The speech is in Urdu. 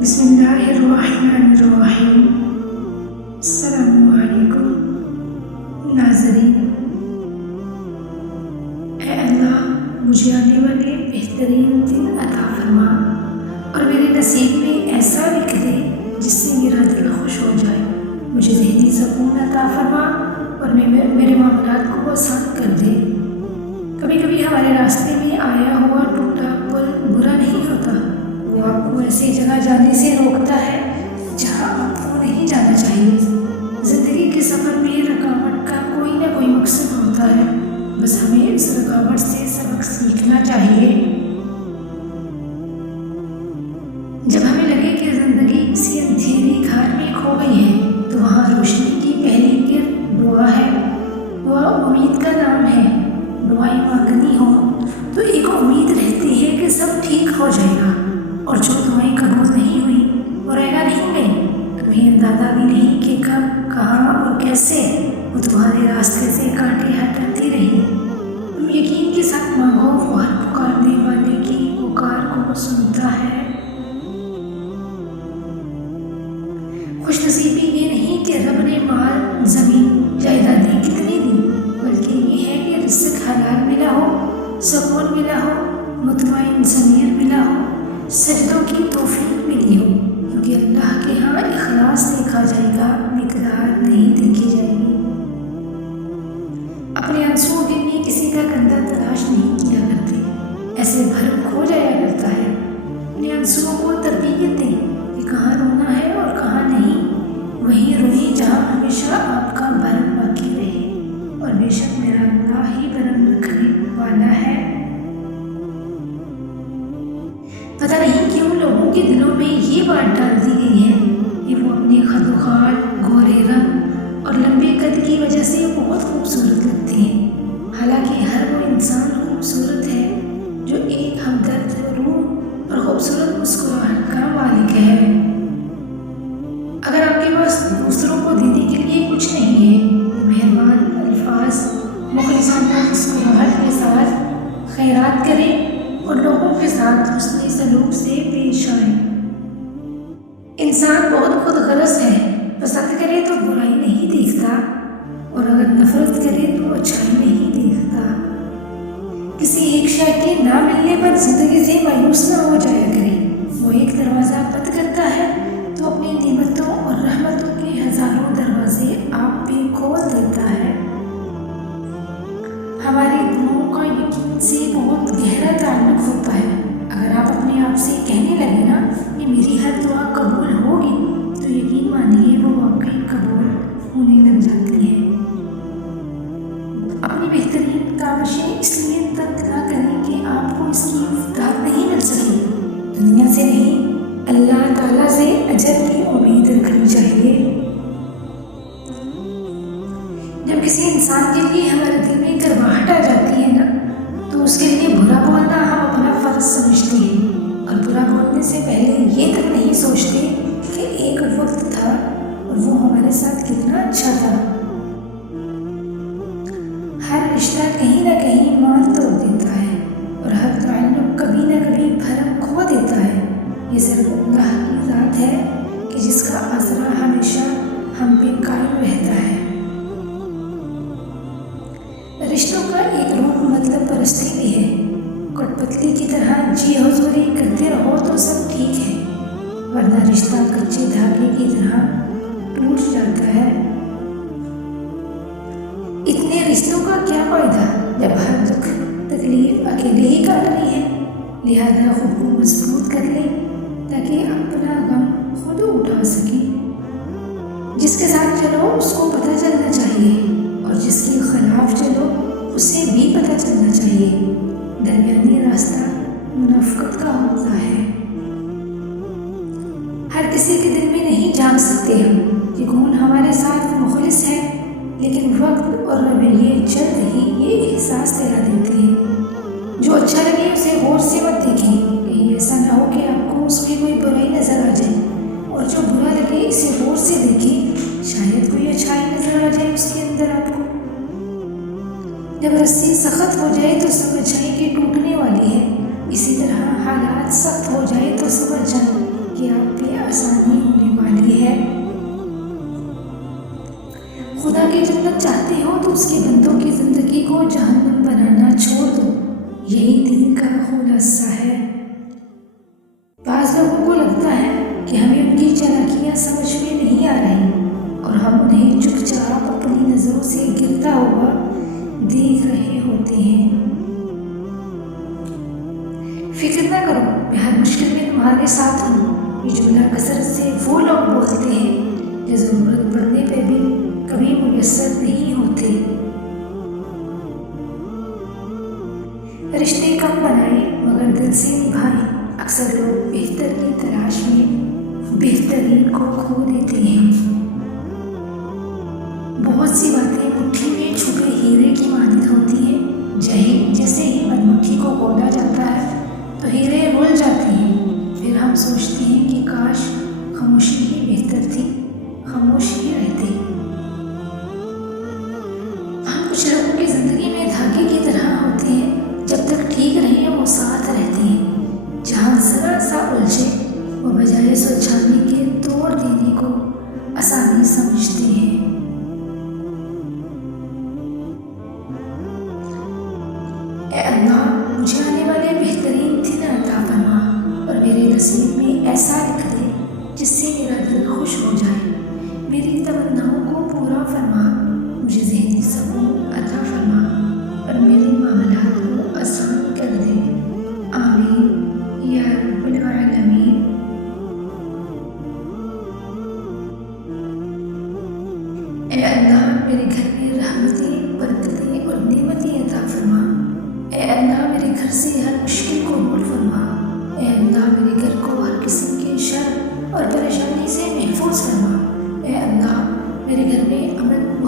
بسم اللہ الرحمن الرحیم۔ السلام علیکم ناظرین۔ اے اللہ، مجھے آنے والے بہترین دن عطا فرما اور میرے نصیب میں ایسا لکھ دے جس سے میرا دل خوش ہو جائے۔ مجھے ذہنی سکون عطا فرما اور میرے معاملات کو آسان کر دے۔ کبھی کبھی ہمارے راستے میں آیا ہوا ٹوٹا پل برا نہیں ہوتا، وہ آپ کو ایسی جگہ جانے سے روکتا ہے جہاں آپ کو نہیں جانا چاہیے۔ زندگی کے سفر میں رکاوٹ کا کوئی نہ کوئی مقصد ہوتا ہے، بس ہمیں اس رکاوٹ سے سبق سیکھنا چاہیے۔ جب ہمیں لگے کہ زندگی کسی اندھیری گھر میں کھو گئی ہے تو وہاں روشنی کی پہلی کرن دعا ہے۔ دعا امید کا نام ہے۔ دعائیں مانگنی ہو تو ایک امید رہتی ہے کہ سب ٹھیک ہو جائے گا، اور جو دعائیں قبول نہیں ہوئی وہ رہنا نہیں گئی۔ تمہیں اندازہ بھی نہیں کہ کب، کہاں اور کیسے وہ تمہارے راستے سے کانٹے ہٹاتی رہی۔ تم یقین کے ساتھ مانگو، وہ ہر پکارنے والے کی پکار کو سنتا ہے۔ خوش نصیبی یہ نہیں کہ رب نے مال، زمین، جائیدادیں کتنی دی، بلکہ یہ ہے کہ رزق حلال ملا ہو، سکون ملا ہو، مطمئن ضمیر ملا ہو، سجدوں کی توفیق ملی ہو، کیونکہ اللہ کے ہاں اخلاص دیکھا جائے گا، مقدار نہیں دیکھی جائے گی۔ اپنے آنسوؤں کے لیے کسی کا کندھا تلاش نہیں کیا کرتے، ایسے بھرم کھو جایا کرتا ہے۔ اپنے آنسوؤں کو تربیت دیں کہ کہاں رونا ہے اور کہاں نہیں، وہیں روئیں جہاں ہمیشہ آپ کا بھرم باقی رہے، اور بے شک میرا اللہ ہی بھرم رکھنے والا ہے۔ پتہ نہیں کیوں لوگوں کے دلوں میں یہ بات ڈال دی گئی ہے کہ وہ اپنے خد و خال، گورے رنگ اور لمبے قد کی وجہ سے بہت خوبصورت لگتے ہیں۔ حالانکہ ہر وہ انسان خوبصورت ہے جو ایک ہمدرد روح اور خوبصورت مسکراہٹ کا مالک ہے۔ اگر آپ کے پاس دوسروں کو دینے کے لیے کچھ نہیں ہے تو مہربان الفاظ، مخلصانہ مسکراہٹ کے ساتھ خیرات کریں اور لوگوں کے ساتھ حسن سلوک سے پیش آئیں۔ انسان بہت خود غرض ہے، پسند کرے تو برائی نہیں دیکھتا، اور اگر نفرت کرے تو اچھائی نہیں دیکھتا۔ کسی ایک شے کے نہ ملنے پر زندگی سے مایوس نہ ہو جایا کرے۔ وہ ایک دروازہ بند کرتا ہے تو اپنی نعمتوں اور رحمتوں کے ہزاروں دروازے آپ پہ کھول دیتا ہے۔ ہماری دعاؤں کا یقین سے بہت گہرا تعلق ہوتا ہے۔ اگر آپ اپنے آپ سے کہنے لگے نا کہ میری ہر دعا قبول ہوگی، تو یقین مانیے وہ واقعی قبول ہونے لگ جاتی ہے۔ اپنی بہترین کاوشیں اس لیے ترک نہ کریں کہ آپ کو اس کی مقدار نہیں مل سکی۔ دنیا سے نہیں، اللہ تعالیٰ سے اجر کی امید رکھنی چاہیے۔ جب کسی انسان کے لیے ہمارے دل میں گرماہٹ آ جاتی ہے نا، تو اس کے لیے برا بولنا ہم اپنا فرض سمجھتے ہیں، اور برا بولنے سے پہلے یہ تک نہیں سوچتے کہ ایک وقت تھا اور وہ ہمارے ساتھ کتنا اچھا تھا۔ ہر رشتہ کہیں نہ کہیں مان توڑ دیتا ہے، اور ہر تعلق کبھی نہ کبھی بھرم کھو دیتا ہے۔ یہ صرف اللہ کی ذات ہے کہ جس کا آسرا ہمیشہ ہم پہ قائم رہتا ہے۔ رشتوں کا ایک روح مطلب پرستی بھی ہے۔ کٹ پتلی کی طرح جی حضوری کرتے رہو تو سب ٹھیک ہے، ورنہ رشتہ کچے دھاگے کی طرح ٹوٹ جاتا ہے۔ اتنے رشتوں کا کیا فائدہ جب ہر دکھ تکلیف اکیلے ہی کاٹنی ہے؟ لہذا خود کو مضبوط کر لیں تاکہ اپنا غم خود اٹھا سکیں۔ جس کے ساتھ چلو اس کو پتہ چلنا چاہیے، اور جس کے خلاف چلو اسے بھی پتہ چلنا چاہیے۔ درمیانی راستہ منافقت کا ہوتا ہے۔ ہر کسی کے دل میں نہیں جان سکتے ہم کہ کون ہمارے ساتھ مخلص ہے، لیکن وقت اور رویے جلد ہی یہ احساس دلا دیتے ہیں۔ جو اچھا لگے اسے غور سے مت دیکھیں، کہیں ایسا نہ ہو کہ آپ کو اس میں کوئی برائی نظر آ جائے، اور جو برا لگے اسے غور سے دیکھیں، شاید کوئی اچھائی نظر آ جائے اس کے اندر آپ کو۔ جب رسی سخت ہو جائے تو سمجھائیں کہ ٹوٹنے والی ہے، اسی طرح حالات سخت ہو جائے تو سمجھ جائیں کہ آپ پہ تو اس کے بندوں کی زندگی کو جہنم بنانا چھوڑ دو، یہی دین کا خلاصہ ہے۔ بعض لوگوں کو لگتا ہے کہ ہمیں ان کی چالاکیاں سمجھ میں نہیں آ رہی اور ہم انہیں چپ چاپ اپنی نظروں سے گرتا ہوا دیکھ رہے ہوتے ہیں۔ فکر نہ کرو، میں ہر مشکل میں تمہارے ساتھ ہوں۔ یہ جملہ کثرت سے وہ لوگ بولتے ہیں جو ضرورت پڑنے پہ بھی کبھی میسر نہیں ہوتے۔ رشتے کم بنائے مگر دل سے نبھائے۔ اکثر لوگ بہتر کی تلاش میں بہترین کو کھو دیتے ہیں۔ بہت سی باتیں مٹھی میں چھپے ہیرے کی مانند ہوتی ہیں، جیسے ہی بند مٹھی کو کھولا جاتا ہے تو ہیرے رول جاتے ہیں۔ پھر ہم سوچتے ہیں کہ کاش خاموشی ہی بہتر تھی، خاموش ہی رہتے۔ ہم کچھ لوگوں کی زندگی میں دھاگے کی طرح ہوتے ہیں، جب تک ٹھیک رہیں وہ ساتھ رہتے ہیں، جہاں ذرا سا الجھے وہ بجائے سلجھانے کے توڑ دینے کو آسانی سمجھتے ہیں۔ اے اللہ، مجھے آنے والے بہترین دن عطا فرما اور میرے نصیب میں ایسا لکھ دے جس سے میرا دل خوش ہو جائے۔ میری تمناؤں کو پورا فرما، مجھے ذہنی سکون عطا فرما اور میرے معاملات کو آسان کر دے۔ آمین یا رب العالمین۔ اے اللہ، میرے گھر میں رحمتیں، برکتیں اور نعمتیں عطا فرما۔ اے اللہ، میرے گھر سے ہر مشکل کو دور فرما۔ اے اللہ، میرے گھر کو ہر قسم کے شر اور پریشانی سے محفوظ فرما۔ اے اللہ، میرے گھر میں امن